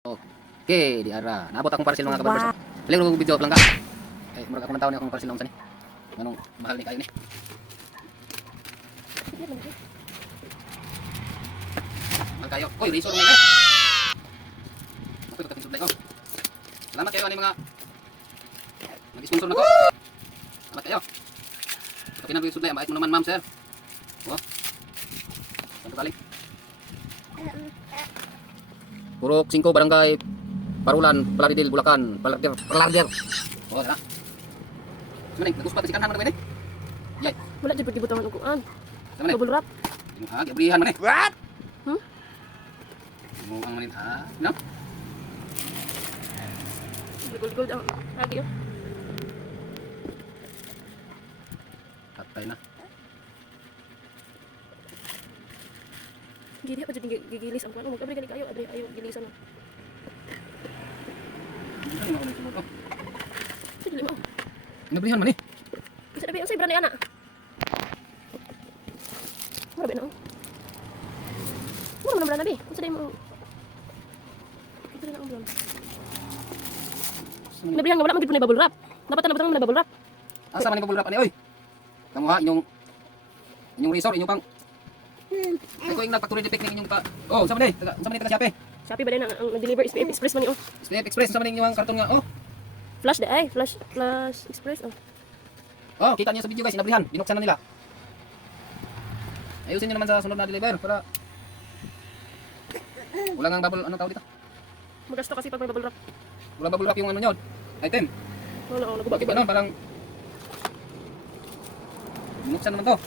Okay, di ara. Naabot akong parcel mga kabarbers. Dali ko video lang ka. Eh, murag ako ng taon ni akong parcel lang sa ni. Anong mahal ni kayo ni? Mahal kayo. Oy, reso lang eh. Ako ito sudlay ko. Salamat kayo ani mga nag-sponsor nako. Salamat kayo. Ito pinag sudlay, mait mo naman ma'am, sir. Oh. Saan galing? Purok 5 barangay Parulan, Plaridel, Bulacan, Palarder. Oh, dala. Sumani, naguspat si kanhan man pwede. Yay. Wala jud pud butangan uguan. Sumani. Bubble wrap. Ah, gabrihan man eh. What? Mo ang manin ha. No? Gold ang lagi. Patay na. Gidi pa jud gigilis ang kuno. Magabri kayo, abri ayo gilisan. Ano na ulit mo? Sige mo. Gabrihan man eh. Bisa dapat ang brand ana. Mura ba na? Mura man brand abi. Bisa day mo. Ito na ang brand. Nabrihan nga wala man gid punay bubble wrap. Dapat na batang bubble wrap. Asa man ni bubble wrap ani oy? Kamu ha inyong resort inyong pang Eko yung nagpatuloy di picnic inyong pa. Oh, sama ni taga Shopee. Shopee ba din ang deliver express man ni oh. Snap Express sama ni inyong karton nga. Oh. Flash day, flash express oh. Oh, kita niyo sa video guys, inabrihan, binuksan na nila. Ayusin niyo naman sa sunod na deliver para wala nang bubble ano tawag dito? Magasto kasi pag may bubble wrap. Wala bubble wrap yung ano niyo. Item. Wala oh, Bakit ba no? Parang binuksan naman to.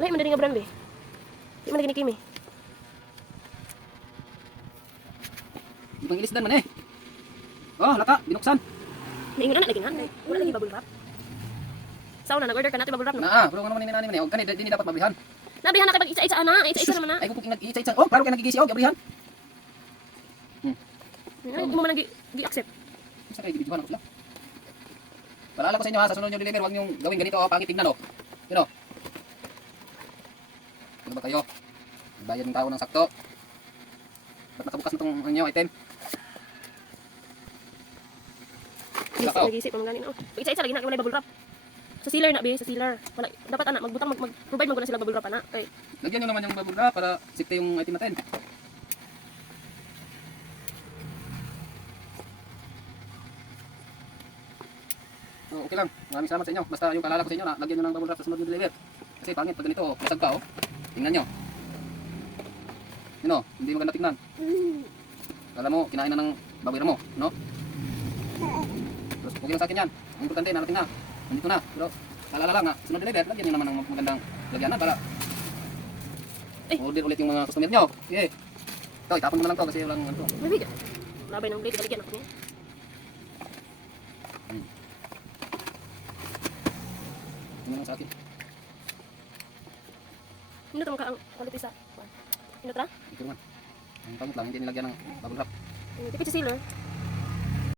Lai man din nga brand be. Di man lagi ni Kimi. Di pang ilisdan man eh. Oh, laka, binuksan. Naingon na lagi nga. Wala lagi bubble wrap. Sauna nag-order ka natin bubble wrap no. Naa, pero ano man ni nani man eh. Og kani dili dapat mabrihan. Nabrihan na kay pag isa-isa ana, isa-isa naman na. Ay kung nag-iitsa-itsa. Oh, parang kay nagigisi og abrihan. Mo man gi-accept. Sa kay videohan ako sila. Paalala ko sa inyo ha, sa sunod yung deliver, huwag niyong gawin ganito, pangit tignan oh. Yun oh. Ano ba kayo? Bayad ng tao ng sakto. Ba't nakabukas na itong inyo item? Wala ka oh. Nag-isip mo ganin oh. Pag isa-isa lagi na wala bubble wrap. Sa sealer na be, sa sealer. Wala dapat ana magbutang mag-provide mo ko na sila bubble wrap ana. Kay Lagyan nyo naman yung bubble wrap para safety yung item natin. So, okay lang. Maraming salamat sa inyo. Basta yung kaalala ko sa inyo na lagyan nyo ng bubble wrap sa sunod yung deliver. Kasi pangit pag ganito oh, masag ka oh. Tingnan nyo. Yun oh, hindi maganda tingnan. Alam mo, kinain na ng baboy mo, no? Tapos okay lang sa akin yan. Ang importante, narating na. Nandito na. Pero, alala lang ha, sunod deliver, lagyan nyo naman ng magandang lagyanan para order ulit yung mga customer nyo. Sige. Ito, itapon mo na lang to kasi walang ano to. may biga. Labay ng blade baligyan ako niya. Tingnan lang sa akin. Ano to ang quality sa? Ano tra? Ito naman. Ang pangit lang, hindi nilagyan ng bubble wrap. Tipid sa sealer.